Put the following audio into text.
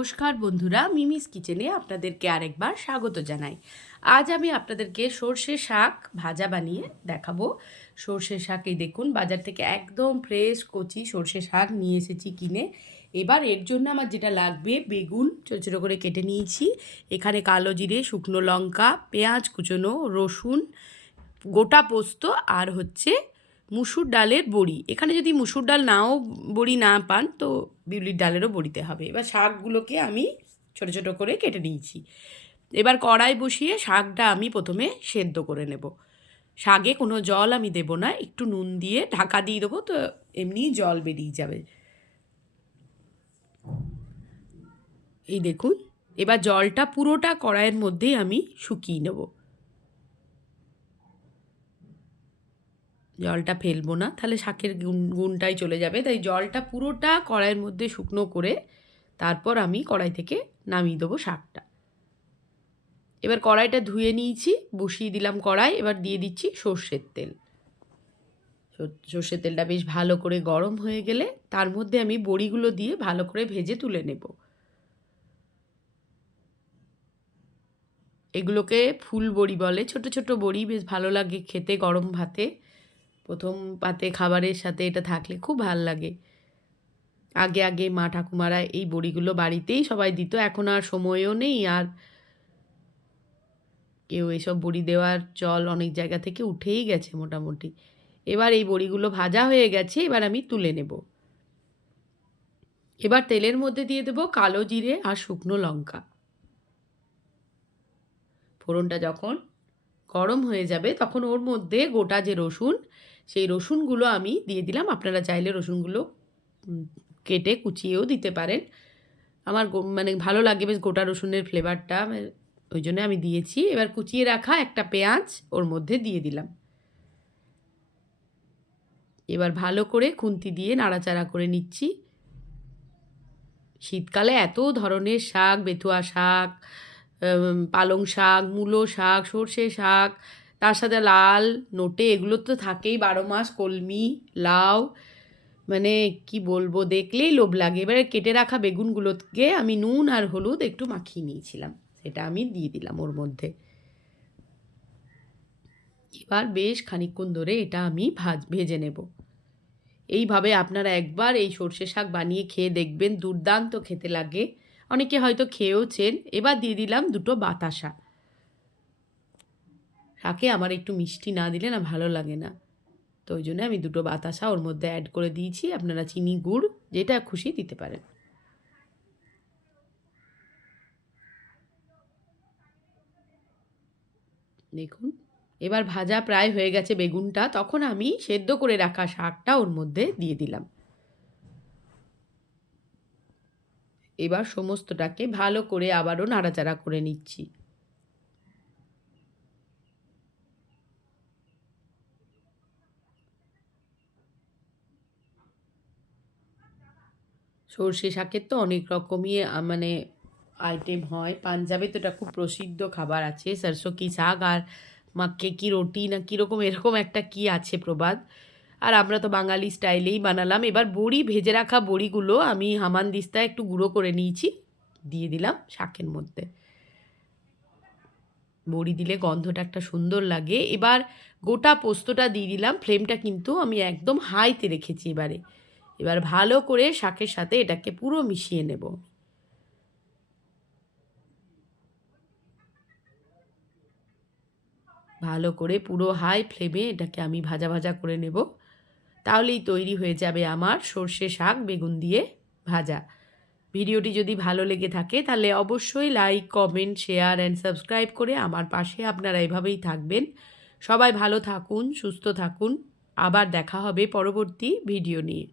নমস্কার বন্ধুরা, মিমিস কিচেনে আপনাদেরকে আরেকবার স্বাগত জানাই। আজ আমি আপনাদেরকে সর্ষে শাক ভাজা বানিয়ে দেখাবো। সর্ষে শাক এই দেখুন, বাজার থেকে একদম ফ্রেশ কচি সর্ষে শাক নিয়ে এসেছি কিনে। এবার এর জন্য আমার যেটা লাগবে, বেগুন, ছোটো ছোটো করে কেটে নিয়েছি। এখানে কালো জিরে, শুকনো লঙ্কা, পেঁয়াজ কুচনো, রসুন, গোটা পোস্ত আর হচ্ছে মুসুর ডালের বড়ি। এখানে যদি মুসুর ডাল নাও বড়ি না পান, তো বিউলির ডালেরও বড়িতে হবে। এবার শাকগুলোকে আমি ছোট ছোট করে কেটে নিয়েছি। এবার কড়াই বসিয়ে শাকটা আমি প্রথমে সেদ্ধ করে নেব। শাকে কোনো জল আমি দেব না, একটু নুন দিয়ে ঢাকা দিয়ে দেবো, তো এমনি জল বেরিয়ে যাবে। এই দেখুন, এবার জলটা পুরোটা কড়াইয়ের মধ্যেই আমি শুকিয়ে নেব। জলটা ফেলব না, তাহলে শাকের গুণ, গুণটাই চলে যাবে। তাই জলটা পুরোটা কড়াইয়ের মধ্যে শুকনো করে তারপর আমি কড়াই থেকে নামিয়ে দেবো শাকটা। এবার কড়াইটা ধুয়ে নিয়েছি, বসিয়ে দিলাম কড়াই, এবার দিয়ে দিচ্ছি সর্ষের তেল। সর্ষের তেলটা বেশ ভালো করে গরম হয়ে গেলে তার মধ্যে আমি বড়িগুলো দিয়ে ভালো করে ভেজে তুলে নেব। এগুলোকে ফুল বড়ি বলে, ছোট ছোট বড়ি বেশ ভালো লাগে খেতে গরম ভাতে। প্রথম পাতে খাবারের সাথে এটা থাকলে খুব ভালো লাগে। আগে আগে মা ঠাকুমারা এই বড়িগুলো বাড়িতেই সবাই দিত, এখন আর সময়ও নেই আর কেউ এসব বড়ি দেওয়ার চল অনেক জায়গা থেকে উঠেই গেছে মোটামুটি। এবার এই বড়িগুলো ভাজা হয়ে গেছে, এবার আমি তুলে নেব। এবার তেলের মধ্যে দিয়ে দেবো কালো জিরে আর শুকনো লঙ্কা। ফোড়নটা যখন গরম হয়ে যাবে, তখন ওর মধ্যে গোটা যে রসুন সেই রসুনগুলো আমি দিয়ে দিলাম। আপনারা চাইলে রসুনগুলো কেটে কুচিয়েও দিতে পারেন। আমার মানে ভালো লাগে বেশ গোটা রসুনের ফ্লেভারটা ওই জন্য আমি দিয়েছি। এবার কুচিয়ে রাখা একটা পেঁয়াজ ওর মধ্যে দিয়ে দিলাম। এবার ভালো করে খুন্তি দিয়ে নাড়াচাড়া করে নিচ্ছি। শীতকালে এত ধরনের শাক বেথুয়া শাক পালং শাক, মূলো শাক, সর্ষে শাক তার সাথে লাল, নোটে, এগুলো তো থাকেই, বারো মাস, কলমি, লাউ মানে কি বলব, দেখলেই লোভ লাগে। এবারে কেটে রাখা বেগুনগুলোকে আমি নুন আর হলুদ একটু মাখিয়ে নিয়েছিলাম, সেটা আমি দিয়ে দিলাম ওর মধ্যে। এবার বেশ খানিক্ষণ ধরে এটা আমি ভাজ, ভেজে নেব। এইভাবে আপনারা একবার এই সর্ষে শাক বানিয়ে খেয়ে দেখবেন, দুর্দান্ত খেতে লাগে। অনেকে হয়তো খেয়েওছেন। এবার দিয়ে দিলাম দুটো বাতাসা। শাকে আমার একটু মিষ্টি না দিলে না ভালো লাগে না। তো ওই জন্য আমি দুটো বাতাসা ওর মধ্যে অ্যাড করে দিয়েছি, আপনারা চিনি, গুড়, যেটা খুশি দিতে পারেন। দেখুন, এবার ভাজা প্রায় হয়ে গেছে বেগুনটা, তখন আমি সেদ্ধ করে রাখা শাকটা ওর মধ্যে দিয়ে দিলাম। এবার সমস্তটাকে ভালো করে আবারও নাড়াচাড়া করে নিচ্ছি। সর্ষে শাকের তো অনেক রকমই মানে আইটেম হয়। পাঞ্জাবে তো এটা খুব প্রসিদ্ধ খাবার আছে। সরষো কি শাক আর মাক্কে কি রুটি না কীরকম এরকম একটা কি আছে প্রবাদ। আর আমরা তো বাঙালি স্টাইলেই বানালাম। এবার বড়ি, ভেজে রাখা বড়িগুলো আমি হামান দিস্তায় একটু গুঁড়ো করে নিয়েছি, দিয়ে দিলাম শাকের মধ্যে। বড়ি দিলে গন্ধটা একটা সুন্দর লাগে। এবার গোটা পোস্তটা দিয়ে দিলাম। ফ্লেমটা কিন্তু আমি একদম হাইতে রেখেছি এবারে। এবার ভালো করে শাকের সাথে এটাকে পুরো মিশিয়ে নেব। ভালো করে পুরো হাই ফ্লেমে এটাকে আমি ভাজা ভাজা করে নেব। তাহলেই তৈরি হয়ে যাবে আমার সর্ষে শাক বেগুন দিয়ে ভাজা। ভিডিওটি যদি ভালো লেগে থাকে তাহলে অবশ্যই like, comment, share and subscribe করে আমার পাশে আপনারা এভাবেই থাকবেন। সবাই ভালো থাকুন, সুস্থ থাকুন। আবার দেখা হবে পরবর্তী ভিডিও নিয়ে।